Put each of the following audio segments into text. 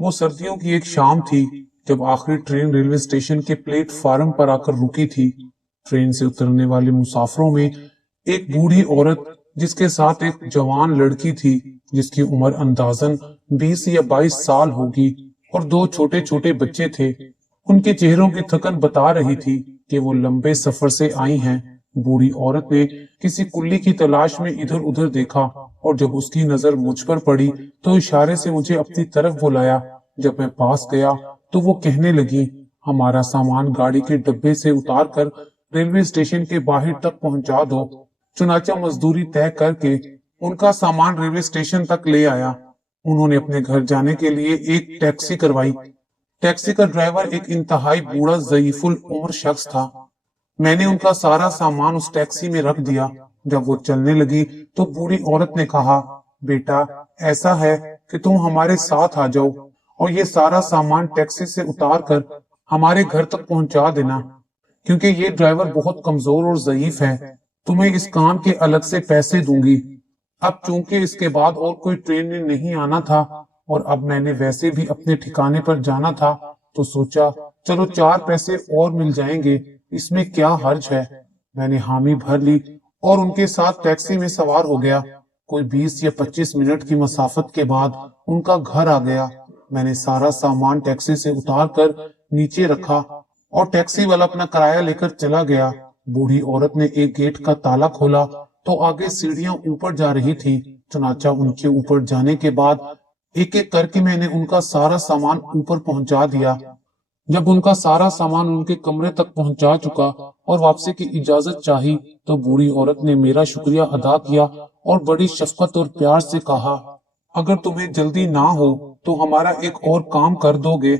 وہ सर्दियों की एक शाम थी जब आखिरी ट्रेन रेलवे स्टेशन के प्लेटफार्म पर आकर रुकी थी। ट्रेन से उतरने वाले मुसाफिरों में एक बूढ़ी औरत जिसके साथ एक जवान लड़की थी जिसकी उम्र अंदाजन 20 या 22 साल होगी और दो छोटे छोटे बच्चे थे। उनके चेहरों की थकन बता रही थी कि वो लंबे सफर से आई हैं। बूढ़ी औरत ने किसी कुल्ली की तलाश में इधर उधर देखा और जब उसकी नजर मुझ पर पड़ी तो इशारे से मुझे अपनी तरफ बुलाया। जब मैं पास गया तो वो कहने लगी, हमारा सामान गाड़ी के डब्बे से उतार कर रेलवे स्टेशन के बाहर तक पहुंचा दो। चुनाचा मजदूरी तय करके उनका सामान रेलवे स्टेशन तक ले आया। उन्होंने अपने घर जाने के लिए एक टैक्सी करवाई। टैक्सी का ड्राइवर एक इंतहाई बूढ़ा ज़ईफुल उम्र शख्स था। मैंने उनका सारा सामान उस टैक्सी में रख दिया। जब वो चलने लगी तो बूढ़ी औरत ने कहा, बेटा ऐसा है कि तुम हमारे साथ आ जाओ और ये सारा सामान टैक्सी से उतार कर हमारे घर तक पहुंचा देना, क्योंकि ये ड्राइवर बहुत कमजोर और ज़ईफ है। तुम्हें इस काम के अलग से पैसे दूंगी। अब चूंकि इसके बाद और कोई ट्रेन में नहीं आना था और अब मैंने वैसे भी अपने ठिकाने पर जाना था तो सोचा चलो 4 पैसे और मिल जाएंगे, इसमें क्या हर्ज है। मैंने हामी भर ली और उनके साथ टैक्सी में सवार हो गया। कोई 20 या 25 मिनट की मसाफत के बाद उनका घर आ गया। मैंने सारा सामान टैक्सी से उतार कर नीचे रखा और टैक्सी वाला अपना किराया लेकर चला गया। बूढ़ी औरत ने एक गेट का ताला खोला तो आगे सीढ़ियां ऊपर जा रही थी। चुनाचा उनके ऊपर जाने के बाद एक एक करके मैंने उनका सारा सामान ऊपर पहुंचा दिया। जब उनका सारा सामान उनके कमरे तक पहुंचा चुका और वापसी की इजाजत चाही तो बूढ़ी औरत ने मेरा शुक्रिया अदा किया और बड़ी शफकत और प्यार से कहा, अगर तुम्हें जल्दी ना हो तो हमारा एक और काम कर दोगे।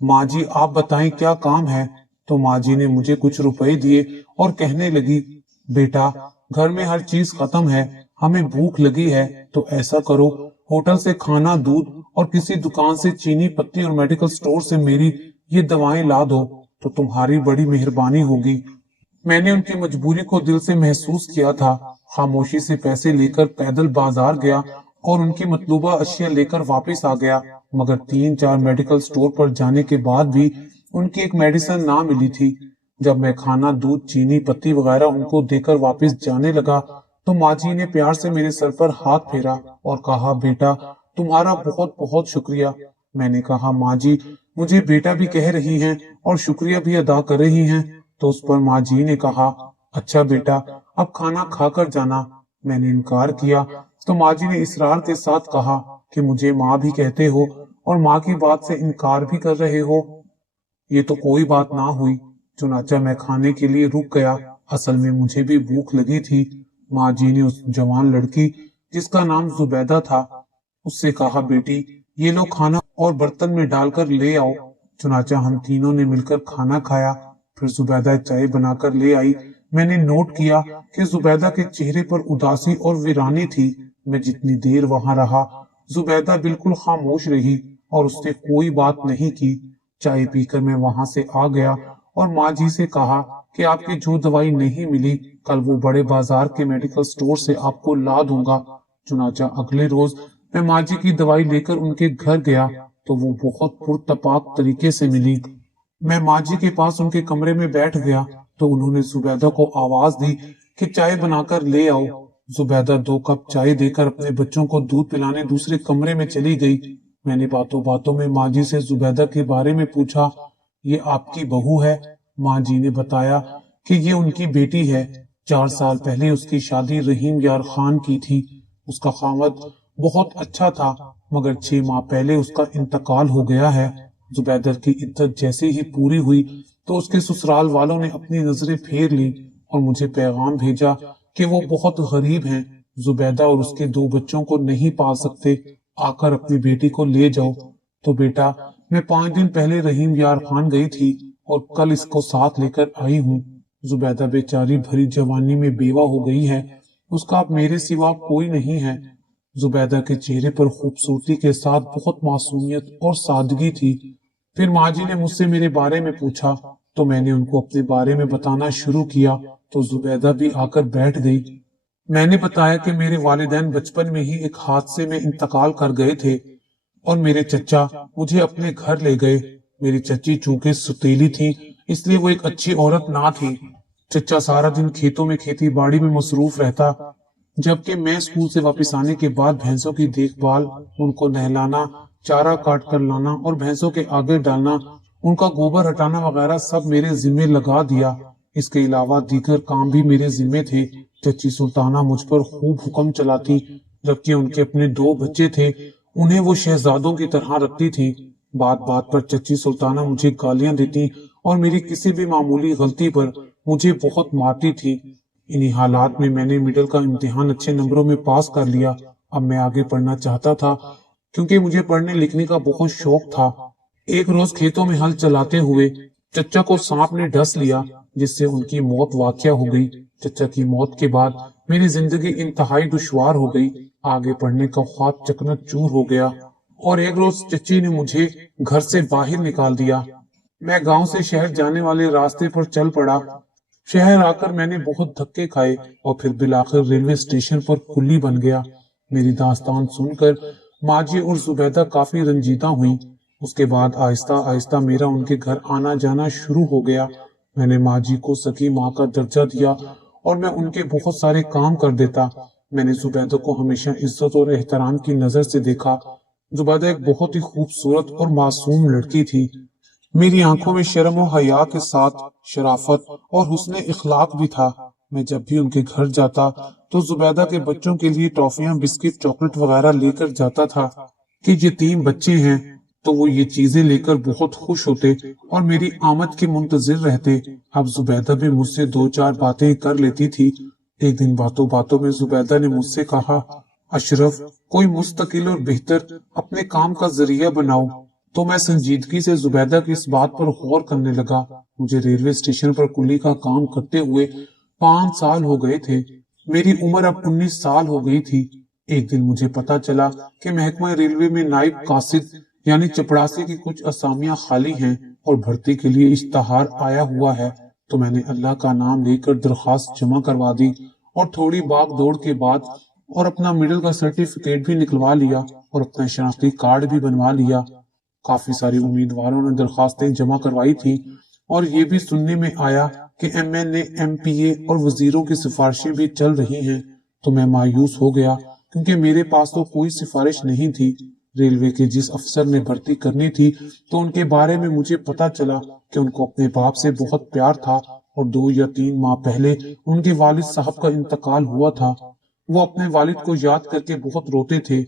माँ जी आप बताएं क्या काम है। तो माँ जी ने मुझे कुछ रुपए दिए और कहने लगी, बेटा घर में हर चीज खत्म है, हमें भूख लगी है, तो ऐसा करो होटल से खाना, दूध और किसी दुकान से चीनी पत्ती और मेडिकल स्टोर से मेरी ये दवाएं ला दो तो तुम्हारी बड़ी मेहरबानी होगी। मैंने उनकी मजबूरी को दिल से महसूस किया था। खामोशी से पैसे लेकर पैदल बाजार गया और उनकी मतलूबा अशिया लेकर वापस आ गया, मगर 3-4 मेडिकल स्टोर पर जाने के बाद भी उनकी एक मेडिसिन ना मिली थी। जब मैं खाना, दूध, चीनी पत्ती वगैरह उनको देकर वापस जाने लगा तो माँ जी ने प्यार से मेरे सर पर हाथ फेरा और कहा, बेटा तुम्हारा बहुत बहुत शुक्रिया। मैंने कहा, माँ जी मुझे बेटा भी कह रही हैं और शुक्रिया भी अदा कर रही हैं। तो उस पर माँ जी ने कहा, अच्छा बेटा अब खाना खाकर जाना। मैंने इनकार किया तो माँ जी ने इसरार के साथ कहा कि मुझे माँ भी कहते हो और माँ की बात से इनकार भी कर रहे हो। ये तो कोई बात ना हुई। चुनाचा मैं खाने के लिए रुक गया। असल में मुझे भी भूख लगी थी। माँ जी ने उस जवान लड़की जिसका नाम जुबैदा था उससे कहा, बेटी ये लो खाना और बर्तन में डालकर ले आओ। चुनाचा हम तीनों ने मिलकर खाना खाया। फिर जुबैदा चाय बनाकर ले आई। मैंने नोट किया कि जुबैदा के चेहरे पर उदासी और वीरानी थी। मैं जितनी देर वहां रहा जुबैदा बिल्कुल खामोश रही और उसने कोई बात नहीं की। चाय पीकर मैं वहां से आ गया और माँ जी से कहा कि आपकी जो दवाई नहीं मिली कल वो बड़े बाजार के मेडिकल स्टोर से आपको ला दूंगा। चुनाचा अगले रोज मैं माँ जी की दवाई लेकर उनके घर गया तो वो बहुत पुरतपाक तरीके से मिली। मैं माँ जी के पास उनके कमरे में बैठ गया तो उन्होंने जुबैदा को आवाज दी कि चाय बनाकर ले आओ। जुबैदा 2 कप चाय देकर अपने बच्चों को दूध पिलाने दूसरे कमरे में चली गई। मैंने बातों बातों में माँ जी से जुबैदा के बारे में पूछा, ये आपकी बहू है? माँ जी ने बताया कि ये उनकी बेटी है। 4 साल पहले उसकी शादी रहीम यार खान की थी। उसका खामद बहुत अच्छा था मगर 6 माह पहले उसका इंतकाल हो गया है। जुबैदा की इद्दत जैसे ही पूरी हुई तो उसके ससुराल वालों ने अपनी नजरें फेर ली और मुझे पैगाम भेजा कि वो बहुत गरीब हैं, जुबैदा और उसके 2 बच्चों को नहीं पाल सकते, आकर अपनी बेटी को ले जाओ। तो बेटा मैं 5 दिन पहले रहीम यार खान गई थी और कल इसको साथ लेकर आई हूँ। जुबैदा बेचारी भरी जवानी में बेवा हो गई है, उसका अब मेरे सिवा कोई नहीं है। जुबैदा के चेहरे पर खूबसूरती के साथ बहुत मासूमियत और सादगी थी। फिर माँ जी ने मुझसे मेरे बारे में पूछा तो मैंने उनको अपने बारे में बताना शुरू किया तो जुबैदा भी आकर बैठ गई। मैंने बताया कि मेरे वालिदैन बचपन में ही एक हादसे में इंतकाल कर गए थे। और मेरे चचा मुझे अपने घर ले गए। मेरी चची चूंकि सुतीली थी, इसलिए वो एक अच्छी औरत ना थी। चचा सारा दिन खेतों में खेती बाड़ी में मसरूफ रहता, जबकि मैं स्कूल से वापस आने के बाद भैंसों की देखभाल, उनको नहलाना, चारा काट कर लाना और भैंसों के आगे डालना, उनका गोबर हटाना वगैरह सब मेरे जिम्मे लगा दिया। इसके अलावा दीगर काम भी मेरे जिम्मे थे। चची सुल्ताना मुझ पर खूब हुक्म चलाती, जबकि उनके अपने 2 बच्चे थे, उन्हें वो शहजादों की तरह रखती थी। बात बात पर चची सुल्ताना मुझे गालियां देती और मेरी किसी भी मामूली गलती पर मुझे बहुत मारती थी। इन्हीं हालात में मैंने मिडिल का इम्तिहान अच्छे नंबरों में पास कर लिया। अब मैं आगे पढ़ना चाहता था, क्योंकि मुझे पढ़ने लिखने का बहुत शौक था। एक रोज खेतों में हल चलाते हुए चचा को सांप ने डस लिया, जिससे उनकी मौत वाक़या हो गई। चचा की मौत के बाद मेरी जिंदगी इंतहाई दुश्वार हो गई। आगे पढ़ने का ख्वाब चकनाचूर हो गया और एक रोज चची ने मुझे घर से बाहर निकाल दिया। मैं गांव से शहर जाने वाले रास्ते पर चल पड़ा। शहर आकर मैंने बहुत धक्के खाए और फिर बिलाखिर रेलवे स्टेशन पर कुल्ली बन गया। मेरी दास्तान सुनकर माजी और जुबैदा काफी रंजीदा हुई। उसके बाद आहिस्ता आहिस्ता मेरा उनके घर आना जाना शुरू हो गया। मैंने माजी को सगी माँ का दर्जा दिया और मैं उनके बहुत सारे काम कर देता। मैंने जुबैदा को हमेशा इज्जत और एहतराम की नजर से देखा। जुबैदा एक बहुत ही खूबसूरत और मासूम लड़की थी। मेरी आंखों में शर्म और हया के साथ शराफत और हुस्न इखलाक भी था। मैं जब भी उनके घर जाता तो जुबैदा के बच्चों के लिए टॉफियां, बिस्किट, चॉकलेट वगैरह लेकर जाता था कि यतीम बच्चे हैं, तो वो ये चीजें लेकर बहुत खुश होते और मेरी आमद के मुंतजिर रहते। अब जुबैदा भी मुझसे 2-4 बातें कर लेती थी। एक दिन बातों बातों में जुबैदा ने मुझसे कहा, अशरफ, कोई मुस्तकिल और बेहतर अपने काम का जरिया बनाओ। तो मैं संजीदगी से जुबैदा की इस बात पर गौर करने लगा। मुझे रेलवे स्टेशन पर कुली का काम करते हुए 5 साल हो गए थे। मेरी उम्र अब 19 साल हो गई थी। एक दिन मुझे पता चला कि महकमा रेलवे में नाइब कासिद यानी चपड़ासी की कुछ असामियां खाली हैं और भर्ती के लिए इश्तहार आया हुआ है। तो मैंने अल्लाह का नाम लेकर दरखास्त जमा करवा दी और थोड़ी भाग दौड़ के बाद और अपना मिडिल का सर्टिफिकेट भी निकलवा लिया और अपना शनाख्ती कार्ड भी बनवा लिया। काफी सारे उम्मीदवारों ने दरखास्तें जमा करवाई थी और ये भी सुनने में आया कि MNA, MPA और वजीरों की सिफारिशें भी चल रही हैं। तो मैं मायूस हो गया, क्योंकि मेरे पास तो कोई सिफारिश नहीं थी। रेलवे के जिस अफसर ने भर्ती करनी थी, तो उनके बारे में मुझे पता चला कि उनको अपने बाप से बहुत प्यार था और 2 या 3 माह पहले उनके वालिद साहब का इंतकाल हुआ था। वो अपने वालिद को याद करके बहुत रोते थे।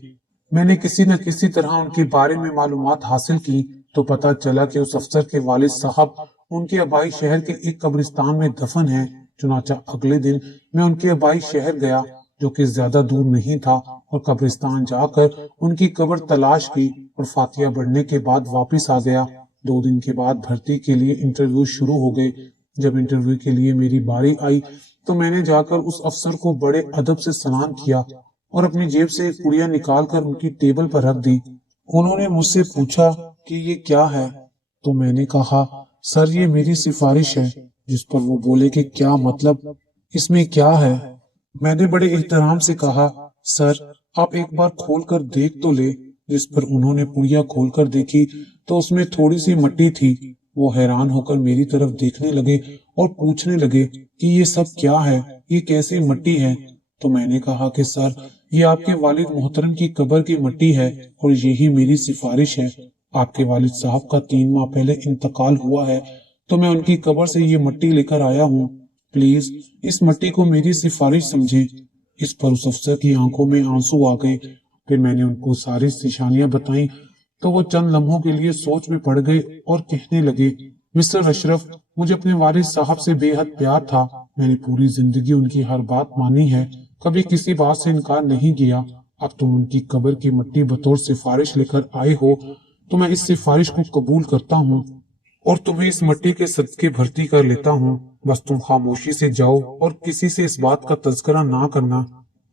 मैंने किसी न किसी तरह उनके बारे में मालूमात हासिल की तो पता चला कि उस अफसर के वालिद साहब उनके आबाई शहर के एक कब्रिस्तान में दफन हैं। चुनाचा अगले दिन मैं उनके आबाई शहर गया, जो कि ज्यादा दूर नहीं था, और कब्रिस्तान जाकर उनकी कब्र तलाश की और फातिया बढ़ने के बाद वापस आ गया। 2 दिन के बाद भर्ती के लिए इंटरव्यू शुरू हो गए। जब इंटरव्यू के लिए मेरी बारी आई तो मैंने जाकर उस अफसर को बड़े अदब से सलाम किया और अपनी जेब से एक पुड़िया निकाल कर उनकी टेबल पर रख दी। उन्होंने मुझसे पूछा कि ये क्या है, तो मैंने कहा, सर ये मेरी सिफारिश है। जिस पर वो बोले कि क्या मतलब, इसमें क्या है। मैंने बड़े एहतराम से कहा, सर आप एक बार खोल कर देख तो ले। जिस पर उन्होंने पुड़िया खोल कर देखी तो उसमें थोड़ी सी मट्टी थी। वो हैरान होकर मेरी तरफ देखने लगे और पूछने लगे कि ये सब क्या है, ये कैसी मट्टी है। तो मैंने कहा कि सर ये आपके वालिद मोहतरम की कब्र की मट्टी है और यही मेरी सिफारिश है। आपके वालिद साहब का 3 माह पहले इंतकाल हुआ है, तो मैं उनकी कब्र से ये मट्टी लेकर आया हूँ। प्लीज इस मट्टी को मेरी सिफारिश समझें। इस पर उस अफसर की आंखों में आंसू आ गए। फिर मैंने उनको सारी निशानियां बताई तो वो चंद लम्हों के लिए सोच में पड़ गए और कहने लगे, मिस्टर अशरफ, मुझे अपने वालिद साहब से बेहद प्यार था। मैंने पूरी जिंदगी उनकी हर बात मानी है, कभी किसी बात से इनकार नहीं किया। अब तुम उनकी कब्र की मट्टी बतौर सिफारिश लेकर आए हो, तो मैं इस सिफारिश को कबूल करता हूँ और तुम्हें इस मट्टी के सदके भर्ती कर लेता हूँ। बस तुम खामोशी से जाओ और किसी से इस बात का तज़किरा ना करना।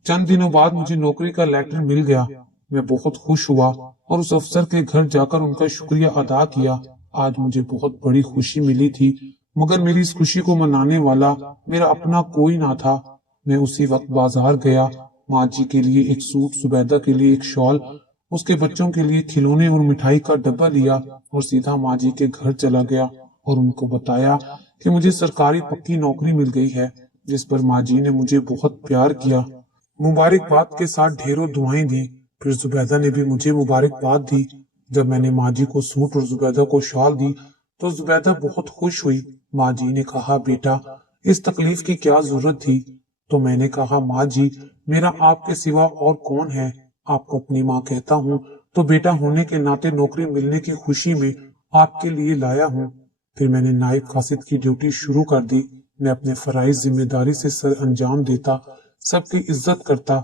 चंद दिनों बाद मुझे नौकरी का लेटर मिल गया। मैं बहुत खुश हुआ और उस अफसर के घर जाकर उनका शुक्रिया अदा किया। आज मुझे बहुत बड़ी खुशी मिली थी, मगर मेरी इस खुशी को मनाने वाला मेरा अपना कोई ना था। मैं उसी वक्त बाजार गया, माँ जी के लिए एक सूट, जुबैदा के लिए एक शॉल اس کے بچوں کے لیے کھلونے اور مٹھائی کا ڈبہ لیا اور سیدھا ماں جی کے گھر چلا گیا اور ان کو بتایا کہ مجھے سرکاری پکی نوکری مل گئی ہے، جس پر ماں جی نے مجھے بہت پیار کیا، مبارکباد کے ساتھ ڈھیروں دعائیں دی۔ پھر زبیدہ نے بھی مجھے مبارکباد دی۔ جب میں نے ماں جی کو سوٹ اور زبیدہ کو شال دی تو زبیدہ بہت خوش ہوئی۔ ماں جی نے کہا، بیٹا اس تکلیف کی کیا ضرورت تھی؟ تو میں نے کہا، ماں جی میرا آپ کے سوا اور کون ہے؟ آپ کو اپنی ماں کہتا ہوں تو بیٹا ہونے کے ناطے نوکری ملنے کی خوشی میں آپ کے لیے لایا ہوں۔ پھر میں نے نائب قاصد کی ڈیوٹی شروع کر دی۔ میں اپنے فرائض ذمہ داری سے سر انجام دیتا، سب کی عزت کرتا۔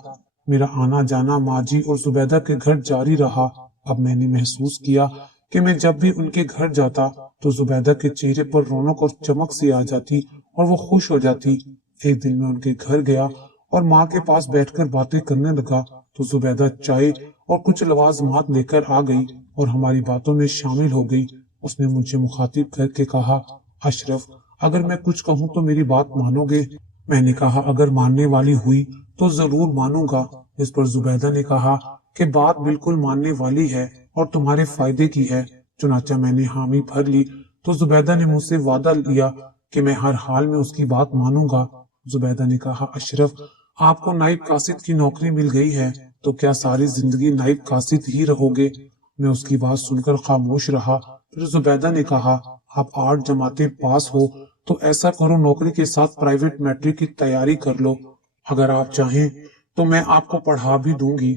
میرا آنا جانا ماں جی اور زبیدہ کے گھر جاری رہا۔ اب میں نے محسوس کیا کہ میں جب بھی ان کے گھر جاتا تو زبیدہ کے چہرے پر رونق اور چمک سی آ جاتی اور وہ خوش ہو جاتی۔ ایک دن میں ان کے گھر گیا اور ماں کے پاس بیٹھ کر باتیں کرنے لگا تو زبیدہ چائے اور کچھ لوازمات لے کر آ گئی اور ہماری باتوں میں شامل ہو گئی۔ اس نے مجھے مخاطب کر کے کہا، اشرف اگر میں کچھ کہوں تو میری بات مانو گے؟ میں نے کہا، اگر ماننے والی ہوئی تو ضرور مانوں گا۔ اس پر زبیدہ نے کہا کہ بات بالکل ماننے والی ہے اور تمہارے فائدے کی ہے۔ چنانچہ میں نے حامی بھر لی تو زبیدہ نے مجھ سے وعدہ لیا کہ میں ہر حال میں اس کی بات مانوں گا۔ زبیدہ نے کہا، اشرف آپ کو نائب قاصد کی نوکری مل گئی ہے تو کیا ساری زندگی نائب قاصد ہی رہو گے؟ میں اس کی بات سن کر خاموش رہا۔ پھر زبیدہ نے کہا، آپ 8 جماعتیں پاس ہو تو ایسا کرو نوکری کے ساتھ پرائیویٹ میٹرک کی تیاری کر لو، اگر آپ چاہیں تو میں آپ کو پڑھا بھی دوں گی۔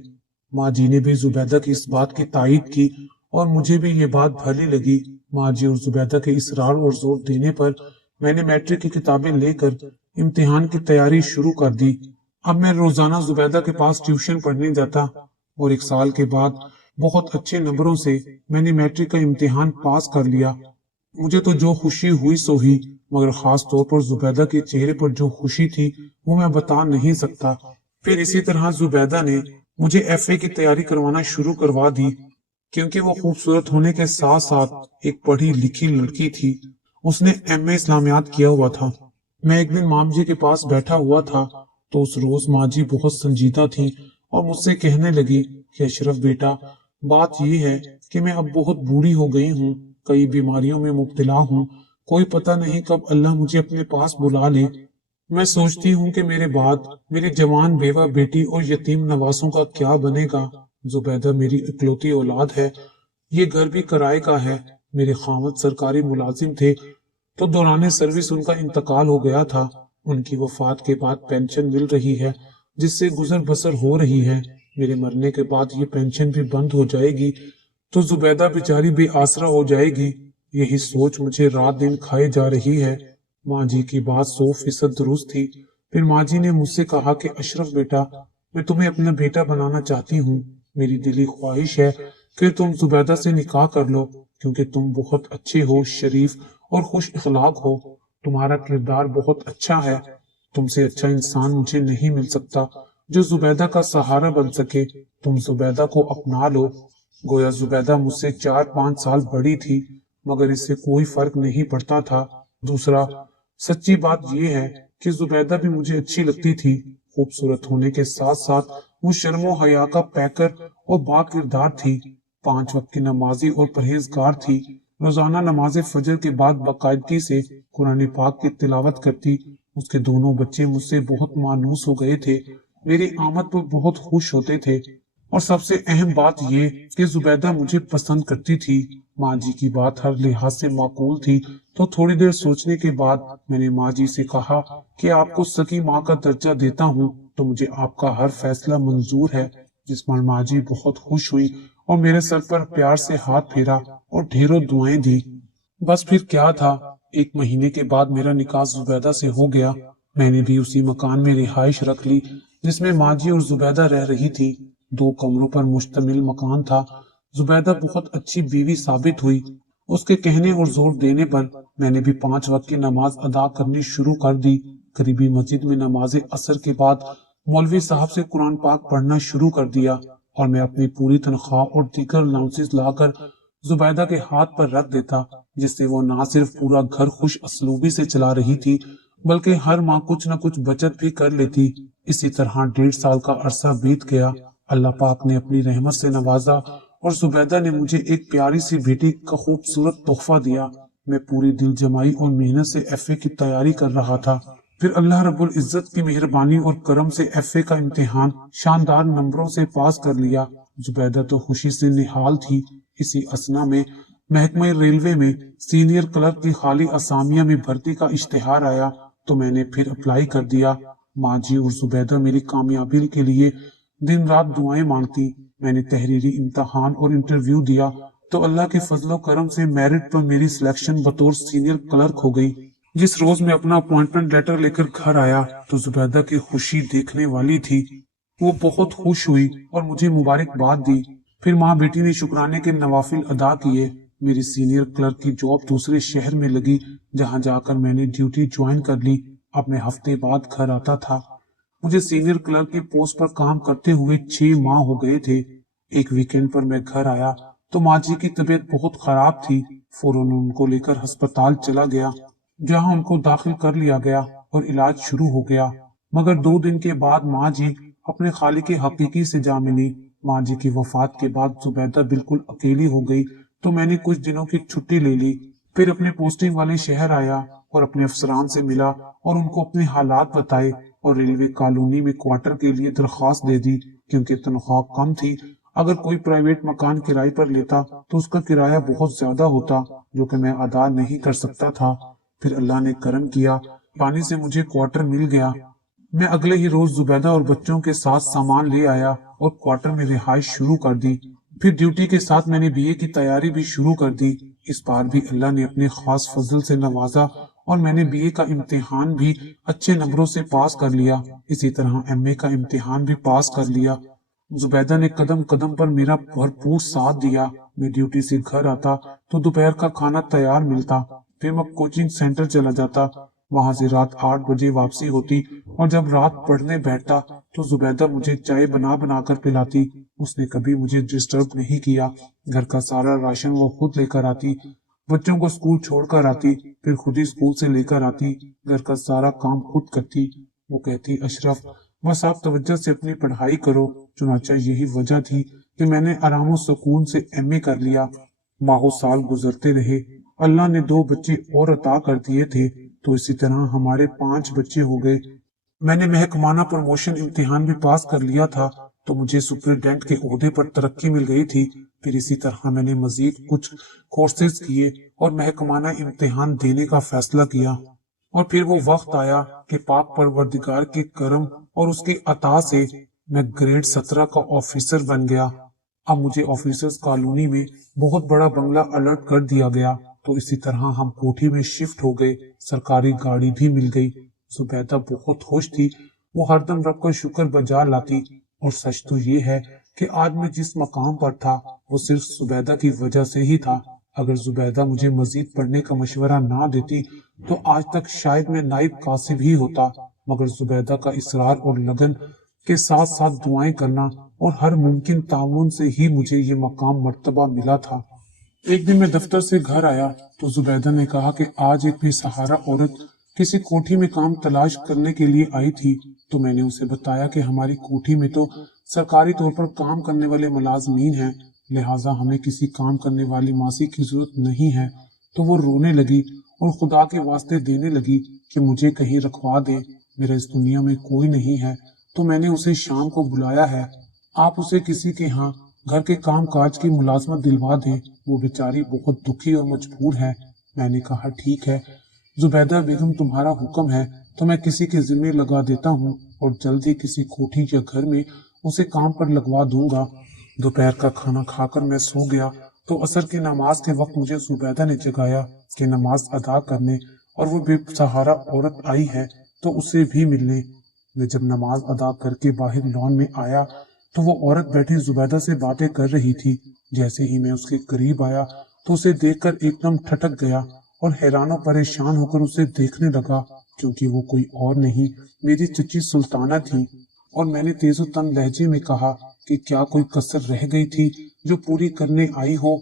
ماں جی نے بھی زبیدہ کی اس بات کی تائید کی اور مجھے بھی یہ بات بھلی لگی۔ ماں جی اور زبیدہ کے اصرار اور زور دینے پر میں نے میٹرک کی کتابیں لے کر امتحان کی تیاری شروع کر دی۔ اب میں روزانہ زبیدہ کے پاس ٹیوشن پڑھنے جاتا اور 1 سال کے بعد بہت اچھے نمبروں سے میں نے میٹرک کا امتحان پاس کر لیا۔ مجھے تو جو خوشی ہوئی سو ہی، مگر خاص طور پر زبیدہ کے چہرے پر جو خوشی تھی وہ میں بتا نہیں سکتا۔ پھر اسی طرح زبیدہ نے مجھے FA کی تیاری کروانا شروع کروا دی، کیونکہ وہ خوبصورت ہونے کے ساتھ ساتھ ایک پڑھی لکھی لڑکی تھی۔ اس نے MA اسلامیات کیا ہوا تھا۔ میں ایک دن مام جی کے پاس بیٹھا ہوا تھا تو اس روز ماں جی بہت سنجیدہ تھی اور مجھ سے کہنے لگی کہ اشرف بیٹا، بات یہ ہے کہ میں اب بہت بوڑھی ہو گئی ہوں، کئی بیماریوں میں مبتلا ہوں، کوئی پتہ نہیں کب اللہ مجھے اپنے پاس بلا لے۔ میں سوچتی ہوں کہ میرے بعد میری جوان بیوہ بیٹی اور یتیم نواسوں کا کیا بنے گا۔ زبیدہ میری اکلوتی اولاد ہے، یہ گھر بھی کرائے کا ہے۔ میرے خاوند سرکاری ملازم تھے تو دوران سروس ان کا انتقال ہو گیا تھا۔ ان کی وفات کے بعد پینشن مل رہی ہے جس سے گزر بسر ہو رہی ہے۔ میرے مرنے کے بعد یہ پینشن بھی بند ہو جائے گی تو زبیدہ بیچاری بے آسرا ہو جائے گی۔ یہی سوچ مجھے رات دن کھائے جا رہی ہے۔ ماں جی کی بات 100% درست تھی۔ پھر ماں جی نے مجھ سے کہا کہ اشرف بیٹا، میں تمہیں اپنا بیٹا بنانا چاہتی ہوں۔ میری دلی خواہش ہے کہ تم زبیدہ سے نکاح کر لو، کیونکہ تم بہت اچھے ہو، شریف اور خوش اخلاق ہو، تمہارا کردار بہت اچھا ہے۔ تم سے اچھا انسان مجھے نہیں مل سکتا جو زبیدہ کا سہارا بن سکے۔ تم زبیدہ کو اپنا لو۔ گویا زبیدہ مجھ سے 4-5 سال بڑی تھی، مگر اس سے کوئی فرق نہیں پڑتا تھا۔ دوسرا سچی بات یہ ہے کہ زبیدہ بھی مجھے اچھی لگتی تھی۔ خوبصورت ہونے کے ساتھ ساتھ وہ شرم و حیا کا پیکر اور با کردار تھی۔ 5 وقت کی نمازی اور پرہیزگار تھی۔ روزانہ نماز فجر کے بعد باقاعدگی سے قرآن پاک کی تلاوت کرتی۔ اس کے دونوں بچے مجھ سے بہت مانوس ہو گئے تھے، میری آمد پر بہت خوش ہوتے تھے، اور سب سے اہم بات یہ کہ زبیدہ مجھے پسند کرتی تھی۔ ماں جی کی بات ہر لحاظ سے معقول تھی، تو تھوڑی دیر سوچنے کے بعد میں نے ماں جی سے کہا کہ آپ کو سکی ماں کا درجہ دیتا ہوں تو مجھے آپ کا ہر فیصلہ منظور ہے۔ جس پر ماں جی بہت خوش ہوئی اور میرے سر پر پیار سے ہاتھ پھیرا اور ڈھیروں دعائیں دی۔ بس پھر کیا تھا، 1 مہینے کے بعد میرا نکاح زبیدہ سے ہو گیا۔ میں نے بھی اسی مکان میں رہائش رکھ لی جس میں ماں جی اور زبیدہ رہ رہی تھی۔ 2 کمروں پر مشتمل مکان تھا۔ زبیدہ بہت اچھی بیوی ثابت ہوئی۔ اس کے کہنے اور زور دینے پر میں نے بھی 5 وقت کی نماز ادا کرنی شروع کر دی۔ قریبی مسجد میں نماز عصر کے بعد مولوی صاحب سے قرآن پاک پڑھنا شروع کر دیا، اور میں اپنی پوری تنخواہ اور دیگر الاؤنسز لا کر زبیدہ کے ہاتھ پر رکھ دیتا، جس سے وہ نہ صرف پورا گھر خوش اسلوبی سے چلا رہی تھی بلکہ ہر ماہ کچھ نہ کچھ بچت بھی کر لیتی۔ اسی طرح 1.5 سال کا عرصہ بیت گیا۔ اللہ پاک نے اپنی رحمت سے نوازا اور زبیدہ نے مجھے ایک پیاری سی بیٹی کا خوبصورت تحفہ دیا۔ میں پوری دل جمائی اور محنت سے ایف اے کی تیاری کر رہا تھا۔ پھر اللہ رب العزت کی مہربانی اور کرم سے ایف اے کا امتحان شاندار نمبروں سے پاس کر لیا۔ زبیدہ تو خوشی سے نہال تھی۔ اسی اثنا میں محکمہ ریلوے میں سینئر کلرک کی خالی اسامیہ میں بھرتی کا اشتہار آیا تو میں نے پھر اپلائی کر دیا۔ ماں جی اور زبیدہ میری کامیابی کے لیے دن رات دعائیں مانگتی۔ میں نے تحریری امتحان اور انٹرویو دیا تو اللہ کے فضل و کرم سے میرٹ پر میری سلیکشن بطور سینئر کلرک ہو گئی۔ جس روز میں اپنا اپوائنٹمنٹ لیٹر لے کر گھر آیا تو زبیدہ کی خوشی دیکھنے والی تھی۔ وہ بہت خوش ہوئی اور مجھے مبارکباد دی۔ پھر ماں بیٹی نے شکرانے کے نوافل ادا کیے۔ میری سینئر کلرک کی جاب دوسرے شہر میں لگی جہاں جا کر میں نے ڈیوٹی جوائن کر لی۔ اب میں ہفتے بعد گھر آتا تھا۔ مجھے سینئر کلرک کی پوسٹ پر کام کرتے ہوئے 6 ماہ ہو گئے تھے۔ ایک ویکینڈ پر میں گھر آیا تو ماں جی کی طبیعت بہت خراب تھی۔ فوراً ان کو لے کر ہسپتال چلا گیا جہاں ان کو داخل کر لیا گیا اور علاج شروع ہو گیا۔ مگر 2 دن کے بعد ماں جی اپنے خالق حقیقی سے جا ملی۔ ماں جی کی وفات کے بعد زبیدہ بالکل اکیلی ہو گئی تو میں نے کچھ دنوں کی چھٹی لے لی۔ پھر اپنے پوسٹنگ والے شہر آیا اور اپنے افسران سے ملا اور ان کو اپنے حالات بتائے اور ریلوے کالونی میں کوارٹر کے لیے درخواست دے دی کیونکہ تنخواہ کم تھی۔ اگر کوئی پرائیویٹ مکان کرائے پر لیتا تو اس کا کرایہ بہت زیادہ ہوتا جو کہ میں ادا نہیں کر سکتا تھا۔ پھر اللہ نے کرم کیا، پانی سے مجھے کوارٹر مل گیا۔ میں اگلے ہی روز زبیدہ اور بچوں کے ساتھ سامان لے آیا اور کوارٹر میں رہائش شروع کر دی۔ پھر ڈیوٹی کے ساتھ میں نے بی اے کی تیاری بھی شروع کر دی۔ اس بار بھی اللہ نے اپنے خاص فضل سے نوازا اور میں نے بی اے کا امتحان بھی اچھے نمبروں سے پاس کر لیا۔ اسی طرح ایم اے کا امتحان بھی پاس کر لیا۔ زبیدہ نے قدم قدم پر میرا بھرپور ساتھ دیا۔ میں ڈیوٹی سے گھر آتا تو دوپہر کا کھانا تیار ملتا، پھر میں کوچنگ سینٹر چلا جاتا، وہاں سے رات 8 بجے واپسی ہوتی اور جب رات پڑھنے بیٹھتا تو زبیدہ مجھے چائے بنا بنا کر پلاتی۔ اس نے کبھی مجھے ڈسٹرب نہیں کیا۔ گھر کا سارا راشن وہ خود لے کر آتی، بچوں کو اسکول چھوڑ کر آتی، پھر خود ہی اسکول سے لے کر آتی، گھر کا سارا کام خود کرتی۔ وہ کہتی، اشرف بس آپ توجہ سے اپنی پڑھائی کرو۔ چنانچہ یہی وجہ تھی کہ میں نے آرام و سکون سے ایم اے کر لیا۔ ماہو سال گزرتے رہے، اللہ نے 2 بچے اور عطا کر دیے تھے تو اسی طرح ہمارے 5 بچے ہو گئے۔ میں نے محکمانہ پروموشن امتحان بھی پاس کر لیا تھا تو مجھے سپرنٹینڈنٹ کے عہدے پر ترقی مل گئی تھی۔ پھر اسی طرح میں نے مزید کچھ کورسز کیے اور محکمانہ امتحان دینے کا فیصلہ کیا، اور پھر وہ وقت آیا کہ پاک پروردگار کے کرم اور اس کی عطا سے میں گریڈ 17 کا آفیسر بن گیا۔ اب مجھے آفیسرز کالونی میں بہت بڑا بنگلہ الرٹ کر دیا گیا تو اسی طرح ہم کوٹھی میں شفٹ ہو گئے۔ سرکاری گاڑی بھی مل گئی۔ زبیدہ بہت خوش تھی، وہ ہر دم رب کا شکر بجا لاتی، اور سچ تو یہ ہے کہ آج میں جس مقام پر تھا وہ صرف زبیدہ کی وجہ سے ہی تھا۔ اگر زبیدہ مجھے مزید پڑھنے کا مشورہ نہ دیتی تو آج تک شاید میں نائب کاسب ہی ہوتا، مگر زبیدہ کا اصرار اور لگن کے ساتھ ساتھ دعائیں کرنا اور ہر ممکن تعاون سے ہی مجھے یہ مقام مرتبہ ملا تھا۔ ایک دن میں دفتر سے گھر آیا تو زبیدہ نے کہا کہ آج ایک بے سہارا عورت کسی کوٹھی میں کام تلاش کرنے کے لیے آئی تھی تو میں نے اسے بتایا کہ ہماری کوٹھی میں تو سرکاری طور پر کام کرنے والے ملازمین ہیں، لہٰذا ہمیں کسی کام کرنے والی ماسی کی ضرورت نہیں ہے۔ تو وہ رونے لگی اور خدا کے واسطے دینے لگی کہ مجھے کہیں رکھوا دے، میرا اس دنیا میں کوئی نہیں ہے۔ تو میں نے اسے شام کو بلایا ہے، آپ اسے کسی کے ہاں گھر کے کام کاج کی ملازمت دلوا دیں، وہ بیچاری بہت دکھی اور مجبور ہے۔ میں نے کہا ٹھیک ہے زبیدہ بیگم، تمہارا حکم ہے تو میں کسی کے ذمہ لگا دیتا ہوں اور جلدی کسی کوٹھی یا گھر میں اسے کام پر لگوا دوں گا۔ دوپہر کا کھانا کھا کر میں سو گیا تو عصر کی نماز کے وقت مجھے زبیدہ نے جگایا کہ نماز ادا کرنے اور وہ بے سہارا عورت آئی ہے تو اسے بھی ملنے۔ میں جب نماز ادا کر کے باہر لان میں آیا تو وہ عورت بیٹھی زبیدہ سے باتیں کر رہی تھی۔ جیسے ہی میں اس کے قریب آیا تو اسے دیکھ کر ایک دم ٹھٹک گیا اور حیران و پریشان ہو کر اسے دیکھنے لگا، کیونکہ وہ کوئی اور نہیں میری چچی سلطانہ تھی۔ اور میں نے تیز و تند لہجے میں کہا کہ کیا کوئی کسر رہ گئی تھی جو پوری کرنے آئی ہو؟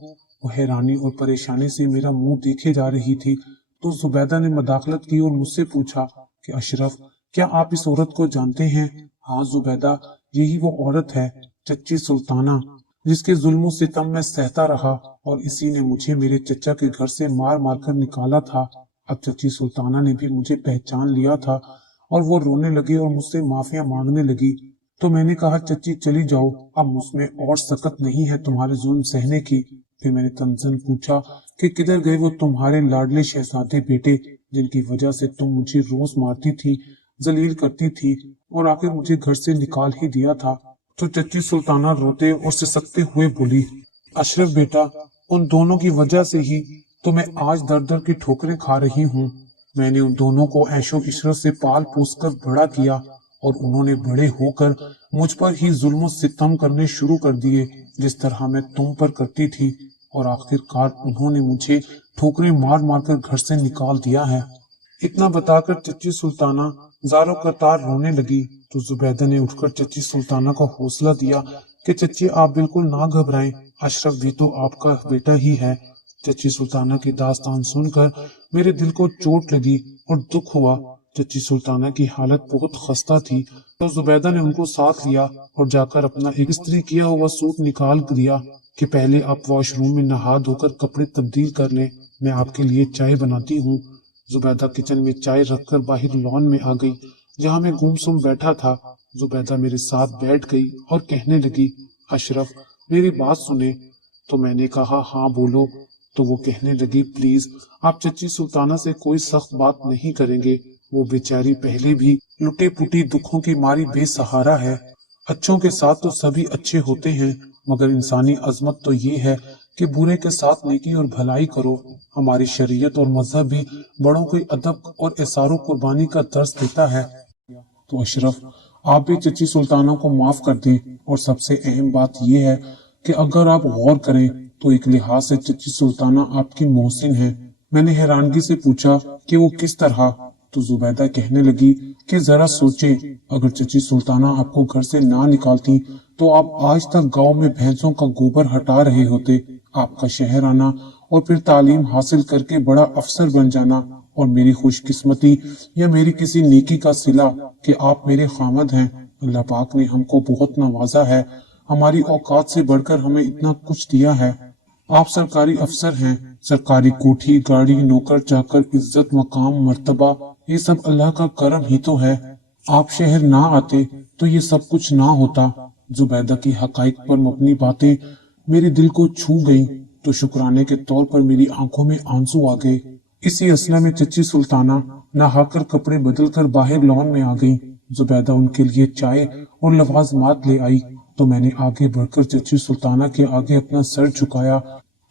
وہ حیرانی اور پریشانی سے میرا منہ دیکھے جا رہی تھی تو زبیدہ نے مداخلت کی اور مجھ سے پوچھا کہ اشرف کیا آپ اس عورت کو جانتے ہیں؟ ہاں زبیدہ، یہی وہ عورت ہے، चच्ची सुल्ताना, जिसके जुल्म सितम में सहता रहा और इसी ने मुझे मेरे चचा के घर से मार मार कर निकाला था। अब चच्ची सुल्ताना ने भी मुझे पहचान लिया था और वो रोने लगी और मुझसे माफिया मांगने लगी। तो मैंने कहा, चच्ची चली जाओ, अब मुझमें और सकत नहीं है तुम्हारे जुल्म सहने की। फिर मैंने तंजन पूछा कि किधर गए वो तुम्हारे लाडले शहजादे बेटे, जिनकी वजह से तुम मुझे रोज मारती थी, जलील करती थी और आखिर मुझे घर से निकाल ही दिया था। तो चच्ची सुल्ताना रोते और सिसकते हुए बोली, अशरफ बेटा, उन दोनों की वजह से ही तो मैं आज दर दर की ठोकरें खा रही हूँ। मैंने उन दोनों को ऐशो इशरत से पाल पोस कर बड़ा किया और उन्होंने बड़े होकर मुझ पर ही जुल्म सितम करने शुरू कर दिए, जिस तरह मैं तुम पर करती थी। और आखिरकार उन्होंने मुझे ठोकरें मार मार कर घर से निकाल दिया है। इतना बताकर चच्ची सुल्ताना जारो कतार रोने लगी। तो जुबैदा ने उठकर चच्ची सुल्ताना को हौसला दिया कि चच्ची आप बिल्कुल ना घबराएं, अशरफ भी तो आपका बेटा ही है। चच्ची सुल्ताना की दास्तान सुनकर मेरे दिल को चोट लगी और दुख हुआ। चच्ची सुल्ताना की हालत बहुत खस्ता थी। तो जुबैदा ने उनको साथ लिया और जाकर अपना एक इस्त्री किया हुआ सूट निकाल दिया कि पहले आप वॉशरूम में नहा धोकर कपड़े तब्दील कर लें, मैं आपके लिए चाय बनाती हूँ। जुबैदा किचन में चाय रखकर बाहर लॉन में आ गई, जहाँ मैं गुमसुम बैठा था। जुबैदा मेरे साथ बैठ गई और कहने लगी, अशरफ मेरी बात सुने। तो मैंने कहा, हाँ बोलो। तो वो कहने लगी, प्लीज आप चच्ची सुल्ताना से कोई सख्त बात नहीं करेंगे, वो बेचारी पहले भी लुटे पुटी दुखों की मारी बेसहारा है। अच्छों के साथ तो सभी अच्छे होते हैं, मगर इंसानी अजमत तो ये है कि बुरे के साथ नेकी और भलाई करो। हमारी शरीयत और मजहब भी बड़ों को अदब और एसारो कुर्बानी का दर्स देता है। तो अशरफ आप भी चच्ची सुल्ताना को माफ कर दें। और सबसे अहम बात यह है कि अगर आप गौर करें तो एक लिहाज से चच्ची सुल्ताना आपकी मोहसिन है। मैंने हैरानगी से पूछा कि वो किस तरह। तो जुबैदा कहने लगी कि जरा सोचे, अगर चच्ची सुल्ताना आपको घर से ना निकालती तो आप आज तक गांव में भैंसों का गोबर हटा रहे होते। आपका शहर आना और फिर तालीम हासिल करके बड़ा अफसर बन जाना और मेरी खुशकिस्मती या मेरी किसी नेकी का सिला कि आप मेरे खामद हैं। अल्लाह पाक ने हमको बहुत नवाजा है, हमारी औकात से बढ़कर हमें इतना कुछ दिया है। आप सरकारी अफसर हैं, सरकारी कोठी, गाड़ी, नौकर चाकर, इज्जत, मकाम, मर्तबा, ये सब अल्लाह का करम ही तो है। आप शहर ना आते तो ये सब कुछ ना होता। जुबैदा की हकाइक पर मबनी बातें मेरे दिल को छू गईं, तो शुक्राने के तौर पर मेरी आंखों में आंसू आ गए। इसी असला में चच्ची सुल्ताना नहाकर कपड़े बदलकर बाहर लॉन में आ गई। जुबैदा उनके लिए चाय और लवाजमात ले आई। तो मैंने आगे बढ़कर चच्ची सुल्ताना के आगे अपना सर झुकाया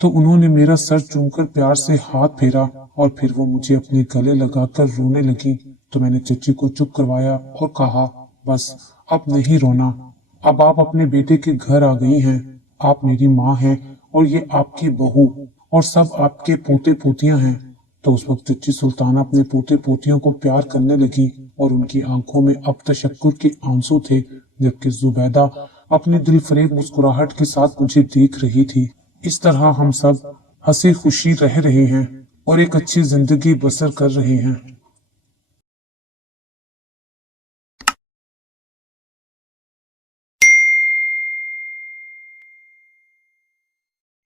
तो उन्होंने मेरा सर चूमकर प्यार से हाथ फेरा और फिर वो मुझे अपने गले लगाकर रोने लगी। तो मैंने चच्ची को चुप करवाया और कहा, बस अब नहीं रोना, अब आप अपने बेटे के घर आ गई हैं। आप मेरी माँ हैं और ये आपकी बहू और सब आपके पोते पोतियां हैं। तो उस वक्त चच्ची सुल्ताना अपने पोते पोतियों को प्यार करने लगी और उनकी आंखों में अब तशक्कुर के आंसू थे, जबकि जुबैदा अपनी दिल फरेब मुस्कुराहट के साथ मुझे देख रही थी। इस तरह हम सब हंसी खुशी रह रहे हैं और एक अच्छी जिंदगी बसर कर रहे हैं।